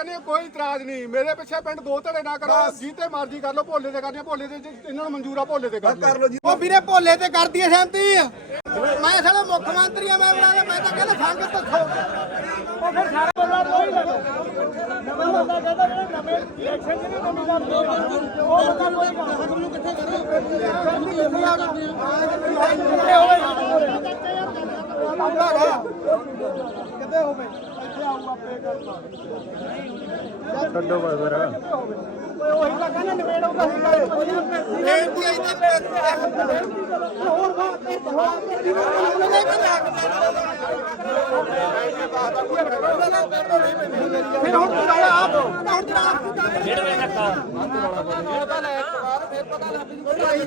ਕਹਿੰਦੇ ਕੋਈ ਇਤਰਾਜ਼ ਨਹੀਂ। ਮੇਰੇ ਪਿੱਛੇ ਪਿੰਡ ਦੋ ਧੜੇ ਨਾ ਕਰੋ ਜੀਤੇ ਮਰਜ਼ੀ ਕਰ ਲਓ ਭੋਲੇ ਤੇ ਕਰਨੀ ਭੋਲੇ ਤੇ ਜੇ ਇਹਨਾਂ ਨੂੰ ਮਨਜ਼ੂਰ ਆ ਭੋਲੇ ਤੇ ਕਰ ਲਓ ਉਹ ਵੀਰੇ ਭੋਲੇ ਤੇ ਕਰਦੀ ਐ ਸਹਿਮਤੀ ਮੈਂ ਸਾਲਾ ਮੁੱਖ ਮੰਤਰੀ ਆ ਮੈਂ ਬਣਾ ਮੈਂ ਤਾਂ ਕਹਿੰਦਾ ਸੰਗਤ ਤੋਂ ਖੋ ਉਹ ਫਿਰ ਸਾਰਾ ਬੰਦਾ ਕੋਈ ਨਾ ਨਵਾਂ ਬੰਦਾ ਕਹਿੰਦਾ ਜਿਹੜੇ ਨਵੇਂ ਇਲੈਕਸ਼ਨ ਜਿਹੜੇ ਨਵੀਂ ਆ, ਉਹ ਬੰਦਾ ਕੋਈ ਨਾ ਨੂੰ ਕਿੱਥੇ ਕਿੱਥੇ ਹੋਵੇ? ਆਪੇ ਕਰਦਾ ਛੱਡੋ ਬਸ ਫਿਰ ਓਏ ਉਹੀ ਤਾਂ ਕਹਿੰਦਾ ਨਵੇੜ ਹੋਗਾ ਬੇਨਤੀ ਆਈ ਤੇ ਹੋਰ ਬਾਤ ਤੇ ਫਿਰ ਹੁਣ ਤੂੰ ਆਪ ਹੁਣ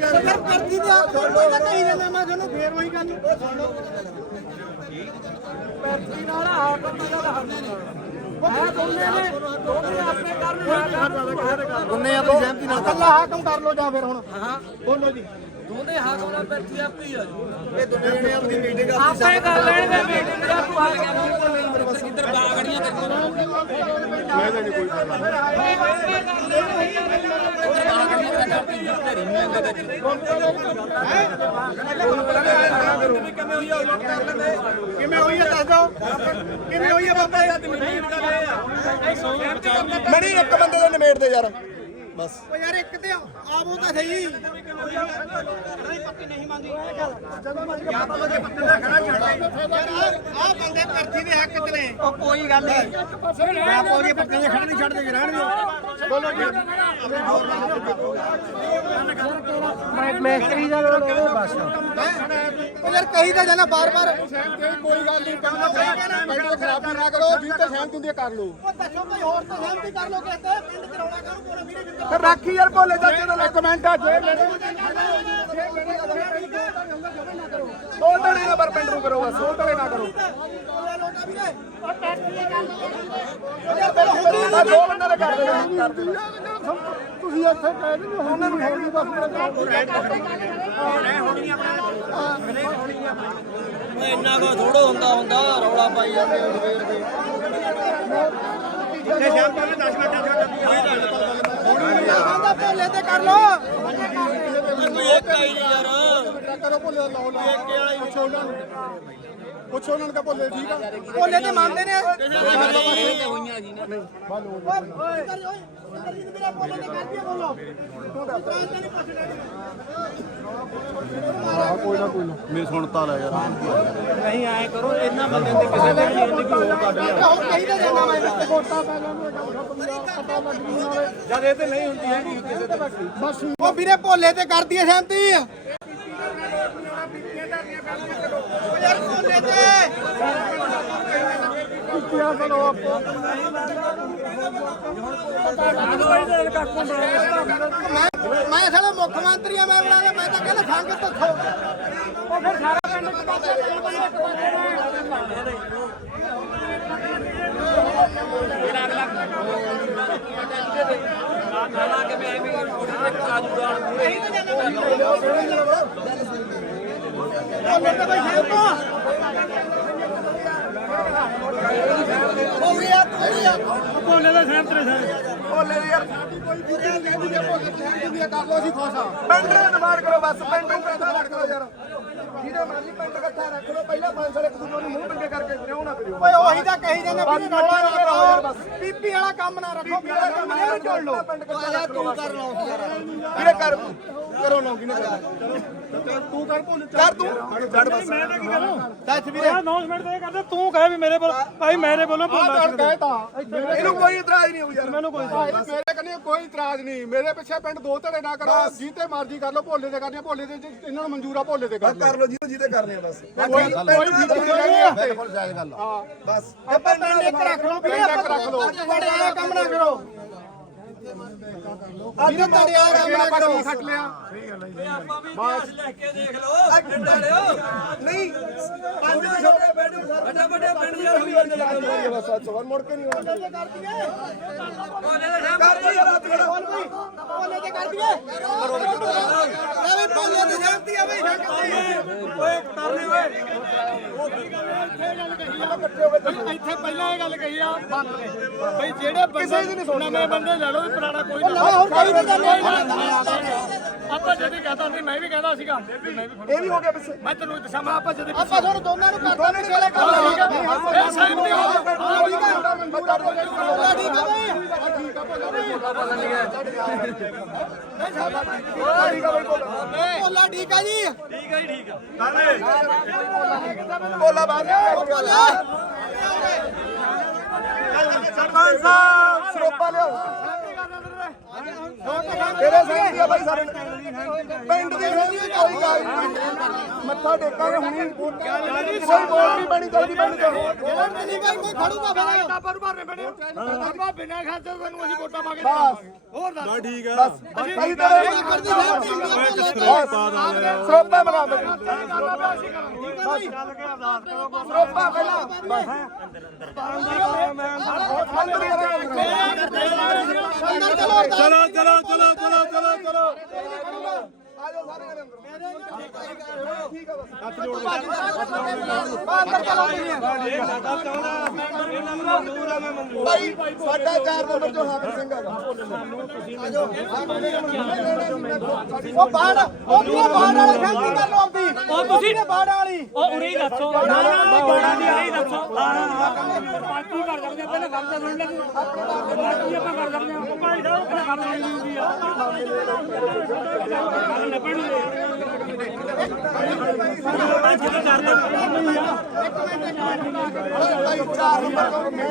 ਜਿਹੜਾ ਕਰਦੀ ਤੇ ਆਪ ਕੋਈ ਕਹੀ ਜਾਂਦਾ ਮੈਂ ਤੁਹਾਨੂੰ ਫੇਰ ਉਹੀ ਗੱਲ। ਪੈਰਤੀ ਨਾਲ ਆਪ ਉਹਨੇ ਆਪਣੀ ਸਹਿਮਤੀ ਨਾਲ ਕੱਲਾ ਹਾਕਮ ਕਰ ਲੋ ਜਾਂ ਫਿਰ ਹੁਣ। ਹਾਂ। ਬੋਲੋ ਜੀ। ਦੋਨੇ ਹਾਕਮ ਨਾਲ ਪਰਚੀ ਆਪੀ ਆ ਜੀ। ਇਹ ਦੋਨੇ ਜਣੇ ਆਪਣੀ ਮੀਟਿੰਗ ਆਪੇ ਕਰ ਲੈਣਗੇ ਮੀਟਿੰਗ ਦਾ ਤੂੰ ਆ ਗਿਆ ਇੱਧਰ ਬਾਗੜੀਆਂ ਕਰਦੇ। ਕਿਵੇਂ ਹੋਈ ਹੈ ਦੱਸ ਦਿਓ। ਕਿਵੇਂ ਹੋਈ ਹੈ ਬਾਬਾ ਮਣੀ ਇੱਕ ਬੰਦੇ ਦੇ ਨਿਮੇੜ ਦੇ ਯਾਰ। ਬਸ। ਉਹ ਯਾਰ ਇੱਕ ਤੇ ਆਵੋ ਤਾਂ ਸਹੀ। ਪੱਤੀ ਨਹੀਂ ਮੰਨਦੀ ਇਹ ਗੱਲ ਜਦੋਂ ਮਰਜ਼ੀ ਦੇ ਪੱਤੇ ਦਾ ਖੜਾ ਆ ਬੰਦੇ ਪਰਚੀ ਦੇ ਹੱਕ ਚ ਨੇ ਉਹ ਕੋਈ ਗੱਲ ਨਹੀਂ ਬਾਬਾ ਉਹਦੇ ਪੱਤੇ ਦੇ ਖੜਾ ਨਹੀਂ ਛੱਡਦੇ ਰਹਿਣ ਦਿਓ ਬੋਲੋ ਜੀ ਮੈਂ ਮੈਸਤਰੀ ਦਾ ਲੋੜ ਹੋਵੇ ਬਸ। ਯਾਰ ਕਹੀ ਤਾਂ ਜਾਣਾ ਬਾਰ ਬਾਰ। ਸਹਿਮਤੀ ਕੋਈ ਗੱਲ ਨਹੀਂ ਪਿੰਡ ਪਿੰਡ ਖਰਾਬੀ ਨਾ ਕਰੋ ਜੀਤੇ ਸਹਿਮਤੀ ਹੁੰਦੀ ਕਰ ਲਓ। ਉਹ ਦੱਸੋ ਕੋਈ ਹੋਰ ਤਾਂ ਸਹਿਮਤੀ ਕਰ ਲੋਗੇ ਇੱਥੇ ਪਿੰਡ ਚ ਰੌਲਾ ਕਾਹਨੂੰ ਪਾਉਣਾ ਵੀਰੇ ਜਿੰਦਾ ਫਿਰ ਰਾਖੀ ਯਾਰ ਭੋਲੇ ਚਾਚੇ ਦਾ ਇੱਕ ਮਿੰਟ ਆ ਜੇ ਮੇਰੇ ਸੋ ਧੜੇ ਨਾ ਪਰ ਪਿੰਡ ਨੂੰ ਕਰੋ ਬਸ ਸੋ ਧੜੇ ਨਾ ਕਰੋ। ਲੋਟਾ ਵੀਰੇ। ਆ ਦੋ ਬੰਦੇ ਦੇ ਕਰ ਦੇਣਾ ਕਰ ਦੇਣਾ ਤੁਸੀਂ ਇੱਥੇ ਕਹਿ ਦਿਓ ਉਹਨਾਂ ਨੂੰ ਹੋਣੀ ਬਸ ਇੰਨਾ ਕੋ ਥੋੜੋ ਹੁੰਦਾ ਹੁੰਦਾ ਰੌਲਾ ਪਾਈ ਜਾਂਦੇ ਹੋ ਸਵੇਰ ਦੇ। ਕਹਿੰਦਾ ਭੋਲੇ ਤੇ ਕਰ ਲੋ ਕੋਈ ਇੱਕ ਆਈ ਯਾਰ। ਕਰੋ ਭੋਲੇ ਲਾਓ ਲਾਓ ਪੁੱਛੋ ਉਹਨਾਂ ਨੂੰ। ਪੁੱਛੋ ਉਹਨਾਂ ਨੂੰ ਕਿ ਭੋਲੇ ਠੀਕ ਆ? ਭੋਲੇ ਤੇ ਮੰਨਦੇ ਨੇ। ਹੋਈਆਂ ਜੀ ਨਾ। ਓਏ ਓਏ ਓਏ ਮੇਰਾ ਭੋਲੇ ਤੇ ਕਰਦੀ ਆ ਬੋਲੋ। ਤੂੰ ਦੱਸ ਨਹੀਂ ਪੁੱਛਣਾ ਕੋਈ ਨਾ ਕੋਈ ਨਾ ਮੇਰੀ ਸੁਣਤਾ ਲੈ ਯਾਰ। ਨਹੀਂ ਐ ਕਰੋ ਇਹਨਾਂ ਬੰਦਿਆਂ ਤੇ ਕਿਸੇ ਦੇ ਨਹੀਂ ਇੰਨੀ ਹੋਰ ਕੱਢ ਲਿਆ। ਹੋਰ ਕਹੀ ਤਾਂ ਜਾਣਾ ਮੈਂ ਵੋਟਾਂ ਪੈ ਜਾਣ ਪਤਾ ਲੱਗ ਜੂ ਨਾਲੇ। ਜਦ ਇਹ ਤੇ ਨਹੀਂ ਹੁੰਦੀ ਹੈਗੀ ਕਿਸੇ ਤੇ। ਬਸ। ਉਹ ਵੀਰੇ ਭੋਲੇ ਤੇ ਕਰਦੀ ਐ ਸਹਿਮਤੀ। ਯਾਰ ਭੋਲੇ ਤੇ ਕਿਹਾ ਕਰੋ ਆਪੋ ਮੈਂ ਮੈਂ ਸਾਲਾ ਮੁੱਖ ਮੰਤਰੀ ਆ, ਮੈਂ ਬਣਾ ਮੈਂ ਤਾਂ ਕਹਿੰਦਾ ਸੰਗਤ ਤੋਂ ਉਹ ਫਿਰ ਸਾਰਾ ਪਿੰਡ ਇੱਕ ਪਾਸੇ ਇੱਕ ਪਾਸੇ ਖਾਣਾ ਕਿਵੇਂ ਐਵੇਂ ਥੋੜੀ ਜਿਹੀ ਕਾਜੂ ਦਾਲ ਭੋਲੇ ਤੇ ਬਈ ਸਹਿਮਤ ਹੋ ਗਿਆ ਤੂੰ ਆ ਭੋਲੇ ਦੇ ਸਹਿਮਤ ਨੇ ਸਾਰੇ। ਭੋਲੇ ਦੇ ਯਾਰ ਸਾਡੀ ਕੋਈ ਬੁਰੀ ਨਹੀਂ ਕਹਿੰਦੀ ਜੇ ਭੋਲੇ ਦੀ ਸਹਿਮਤੀ ਹੁੰਦੀ ਕਰ ਲਓ ਅਸੀਂ ਖੁਸ਼ ਆ ਪਿੰਡ ਨੂੰ ਨਿਮਾੜ ਕਰੋ ਬਸ ਪਿੰਡ ਨੂੰ ਰੱਖ ਲਓ ਯਾਰ। ਜਿਹਦੇ ਮਰਜ਼ੀ ਪਿੰਡ ਇਕੱਠਾ ਰੱਖ ਲਓ ਪਹਿਲਾਂ ਪੰਜ ਸਾਲ ਇੱਕ ਦੂਜੇ ਨੂੰ ਮੂੰਹ ਪਿੰਗੇ ਕਰਕੇ ਫਿਰਿਓ ਨਾ ਫਿਰਿਓ ਓਏ ਉਹੀ ਤਾਂ ਕਹੀ ਜਾਂਦੇ ਬਸ ਰੌਲਾ ਨਾ ਕਰੋ ਯਾਰ ਬਸ। ਪੀਪੀ ਵਾਲਾ ਕੰਮ ਨਾ ਰੱਖੋ ਪੀਪੀ ਵਾਲਾ ਕੰਮ ਨਾ ਜੋੜ ਲਓ ਪਿੰਡ ਇਕੱਠਾ ਰੱਖ ਲਓ ਕਰ ਲਓ ਵੀਰੇ ਕਰ। ਕਰੋ ਲੌਂਗੀ ਨਾ ਕਰ। ਤੂੰ ਕਰ ਭੋਲੇ ਕਰ ਤੂੰ ਛੱਡ ਬਸ ਦੱਸ ਵੀਰੇ। ਅਨਾਉਂਸਮੈਂਟ ਤੇ ਕਰਦੇ ਤੂੰ ਕਹੇ ਵੀ ਮੇਰੇ ਕੋਲ ਭਾਈ ਮੇਰੇ ਕੋਲੋਂ ਭੋਲਾ ਕਹਿਤਾ ਇਹਨੂੰ ਕੋਈ ਇਤਰਾਜ਼ ਨਹੀਂ ਹੋਊ ਯਾਰ। ਮੈਨੂੰ ਕੋਈ ਮੇਰੇ ਕਹਿੰਦੇ ਕੋਈ ਇਤਰਾਜ਼ ਨਹੀਂ। ਮੇਰੇ ਪਿੱਛੇ ਪਿੰਡ ਦੋ ਧੜੇ ਨਾ ਕਰੋ ਜੀਤੇ ਮਰਜ਼ੀ ਕਰ ਲਓ ਭੋਲੇ ਤੇ ਕਰਨੀ ਭੋਲੇ ਤੇ ਇਹਨਾਂ ਨੂੰ ਮਨਜ਼ੂਰ ਆ ਭੋਲੇ ਤੇ ਕਰ ਲਓ ਕਰ ਲਓ ਜਿਹਨੂੰ ਜਿਹਦੇ ਕਰਨੇ ਆ ਬਸ। ਕੋਈ ਬਿਲਕੁਲ ਜਾਇਜ਼ ਗੱਲ ਆ। ਬਸ। ਆਪਾਂ ਪਿੰਡ ਇੱਕ ਰੱਖ ਲਓ ਵੀਰੇ ਇੱਕ ਰੱਖ ਲਓ। ਬੜੇ ਕੰਮ ਨਾ ਕਰੋ। ਅੱਜ ਤੁਹਾਡੇ ਆ ਕੰਮ ਨਾ ਕਰੋ ਕੀ ਖੱਟ ਲਿਆ? ਆਪਾਂ ਵੀ ਇਤਿਹਾਸ ਲੈ ਕੇ ਦੇਖ ਲਓ ਪਿੰਡ ਵਾਲਿਓ। ਨਹੀਂ ਪੰਜ ਦੀ ਛੋਟੇ ਬੈਠੇ ਵੱਡੇ ਵੱਡੇ ਪਿੰਡ ਯਾਰ ਹੋਈ। ਸਾਡੇ ਲੱਗ ਬਸ ਅੱਜ ਸਵਾਲ ਮੁੜ ਕੇ ਨਹੀਂ ਆਉਣਾ ਬੋਲੇ ਦਾ ਨਾਮ ਕਰਦੇ ਯਾਰ ਹੱਥ ਖੜਾ। ਬੋਲੇ ਤੇ ਕਰ ਦਈਏ। ਲੈ ਵੀ ਬੋਲੇ ਤੇ ਸ਼ਾਂਤੀ ਆ ਬਈ। ਓਏ ਕਰਨੇ ਓਏ ਇੱਥੇ ਪਹਿਲਾਂ ਇਹ ਗੱਲ ਕਹੀ ਆ। ਬੰਦ ਨੇ ਬਈ ਜਿਹੜੇ ਬੰਦੇ ਨਵੇਂ ਬੰਦੇ ਲੈ ਲਓ ਵੀ ਪੁਰਾਣਾ ਕੋਈ ਨਾ ਹੋਰ ਕੋਈ ਨਹੀਂ ਆਪਾਂ ਜਦ ਵੀ ਕਹਤਾ ਸੀ ਮੈਂ ਵੀ ਕਹਿੰਦਾ ਸੀਗਾ। ਇਹ ਵੀ ਹੋ ਗਿਆ ਪਿੱਛੇ। ਮੈਂ ਤੈਨੂੰ ਦੱਸਾਂ ਮੈਂ ਆਪਾਂ ਜਦ ਆਪਾਂ ਤੁਹਾਨੂੰ ਦੋਨਾਂ ਨੂੰ ਕਰਦਾ ਨਹੀਂ ਕਿਹੜੇ ਕਰ ਲਾਂਗੇ ਇਹ ਸਾਈਡ ਤੇ ਹੋ ਹਾਂ ਠੀਕ ਆ। ਬੋਲਾ ਠੀਕ ਆ। ਬਈ ਬੋਲਾ ਠੀਕ ਆ ਜੀ। ਠੀਕ ਹੈ ਜੀ ਠੀਕ ਆ। ਬੋਲਾ ਬਾਹਰ ਬੋਲਾ। ਸਰਪੰਚ ਸਾਹਿਬ। ਸਰੋਪਾ ਲਿਆਓ। ਤੇਰੇ ਦੀ ਆ ਬਾਈ ਸਾਰੇ ਪਿੰਡ ਦੀ ਹੈ ਕੋਈ ਗੱਲ ਨਹੀਂ ਮੱਥਾ ਟੇਕਾਂਗੇ ਹੁਣੀ ਕੋਈ ਵੋਟ ਨਹੀਂ ਬਣੀ ਜਲਦੀ ਬਣ ਜਾਓ ਜਿਹੜਾ ਨਹੀਂ ਬਾਈ ਕੋਈ ਖੜੂਗਾ ਫਿਰ ਨੂੰ ਭਰਨੇ ਪੈਣੇ ਆਪਾਂ ਬਿਨਾਂ ਖਾਤੇ ਤੋਂ ਤੈਨੂੰ ਅਸੀਂ ਵੋਟਾਂ ਮੰਗੇ ਬਸ ਹੋਰ ਦੱਸ ਠੀਕ ਹੈ ਬਸ ਅਸੀਂ ਤੇਰੇ ਕਰਦੀ ਤੇ ਬਸ ਸਰੋਪਾ ਬਣਾ ਬਈ ਸਰੋਪਾ ਪਹਿਲਾਂ ਅੰਦਰ ਕਰਾਂਗੇ ਅੰਦਰ ਚਲੋ ਚਲੋ ਚਲੋ ਚਲੋ ਚਲੋ ਚਲੋ ਚਲੋ ਆਜੋ ਸਾਰੇ ਜਣੇ ਅੰਦਰ ਠੀਕ ਆ ਬਸ ਅੰਦਰ ਚਲੋ ਭਾਈ ਸਾਡਾ ਚਾਰ ਨੰਬਰ ਜੋ ਹਾਕਮ ਸਿੰਘ ਹੈਗਾ ਉਹ ਬਾੜ ਉਹ ਵੀ ਬਾੜ ਵਾਲੇ ਸ਼ਾਂਤੀ ਕਰ ਲੋ ਆਪਦੀ ਉਹ ਤੁਸੀਂ ਬਾੜ ਵਾਲੀ। ਉਹ ਉਰੇ ਹੀ ਦੱਸੋ। ਨਾ ਨਾ ਬਾਣਾ ਦੀ ਉਰੇ ਹੀ ਦੱਸੋ। ਪਾਰਟੀ ਕਰ ਸਕਦੇ ਪਹਿਲਾਂ ਗੱਲ ਤਾਂ ਸੁਣ ਲੈ ਪਾਰਟੀ ਆਪਾਂ ਕਰ ਸਕਦੇ ਹਾਂ ਭਾਈ ਸਾਹਿਬ। ਪਹਿਲਾਂ ਗੱਲ ਨਹੀਂ ਹੁੰਦੀ ਆ। ਗੱਲ ਲੱਭਣ ਭਾਈ ਚਾਰ ਨੰਬਰ ਤੋਂ ਮੈਂ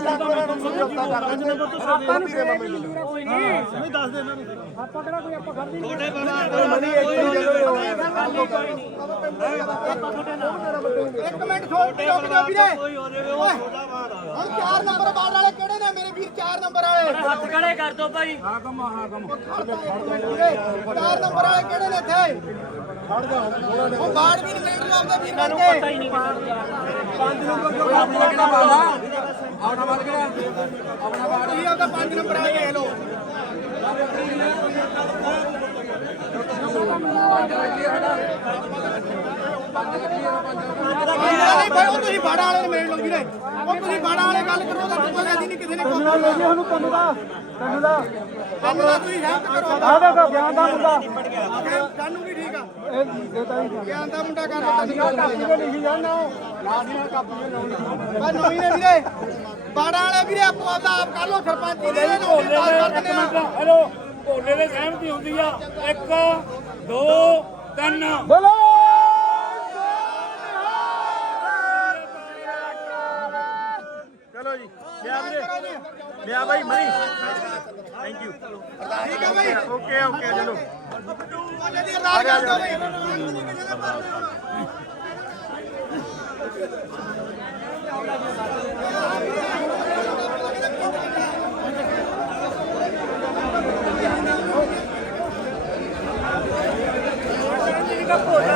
ਆਪਾਂ ਨੂੰ ਵੀਰੇ ਮੰਮੀ ਕੋਈ ਨਹੀਂ ਦੱਸ ਦੇ ਇਹਨਾਂ ਨੂੰ ਆਪਾਂ ਕਿਹੜਾ ਕੋਈ ਆਪਾਂ ਖੜਦੀ ਛੋਟੇ ਇੱਕ ਮਿੰਟ ਛੋੜ ਕੇ ਜਾ ਵੀਰੇ ਓਏ ਹੁਣ ਚਾਰ ਨੰਬਰ ਬਾੜ ਵਾਲੇ ਕਿਹੜੇ ਨੇ ਮੇਰੇ ਵੀਰ ਚਾਰ ਨੰਬਰ ਵਾਲੇ ਹੱਥ ਖੜੇ ਕਰ ਦੋ ਭਾਈ ਵੀਰੇ, ਚਾਰ ਨੰਬਰ ਵਾਲੇ ਕਿਹੜੇ ਨੇ ਇੱਥੇ ਉਹ ਬਾੜ ਵੀ ਨਹੀਂ ਲੇਟ ਲੋ ਵੀਰ ਮੈਨੂੰ ਕਰਕੇ ਪਤਾ ਹੀ ਨਹੀਂ ਪੰਜ ਨੰਬਰ ਜੋ ਆਪਣਾ ਕਿਹੜਾ ਬਾਲਾ ਆਪਣਾ ਬਾਲ ਕਿਹੜਾ ਆਪਣਾ ਬਾਲ ਤੁਸੀਂ ਆਪਦਾ ਪੰਜ ਨੰਬਰ ਵਾਲੇ ਦੇਖ ਲਓ ਨਹੀਂ ਭਾਈ ਉਹ ਤੁਸੀਂ ਬਾੜਾ ਵਾਲੇ ਨੂੰ ਮਿਲ ਲਓ ਵੀਰੇ ਉਹ ਤੁਸੀਂ ਬਾੜਾ ਵਾਲੇ ਗੱਲ ਕਰੋ ਤਾਂ ਕੋਈ ਨਹੀਂ, ਕਿਸੇ ਨੇ ਕੋਈ ਲੈ ਦਾ, ਕੰਨੂ ਦਾ। ਕੰਨੂ ਤੁਸੀਂ ਹੈਲਪ ਕਰੋ ਆਦਾ ਦਾ ਗਿਆਨ ਦਾ ਮੁੰਡਾ ਕੰਨੂ ਵੀ ਠੀਕ ਆ ਗਿਆਨ ਦਾ ਮੁੰਡਾ ਕਰ ਦਿੱਤਾ ਕਾਪੀ ਲਿਖੀ ਜਾਂਦਾ ਲਾਦੀਆਂ ਕਾਪੀ ਲਾਉਣੀ ਬਸ ਨਵੀਂ ਨੇ ਵੀਰੇ ਬਾੜਾ ਵਾਲੇ ਵੀਰੇ ਆਪੋ ਆਪਦਾ ਆਪ ਕਰ ਲਓ ਸਰਪੰਚੀ ਦੇ ਨੌਕਰੀ ਪਾਸ ਕਰ ਦਿੰਦੇ ਹੈਲੋ ਭੋਲੇ ਦੇ ਸਹਿਮਤੀ ਹੁੰਦੀ ਆ। 1 2 3 ਬੋਲੋ લે આપણે લે આ ભાઈ મની થેન્ક યુ ઠીક હે ભાઈ ઓકે ઓકે ચલો Pô,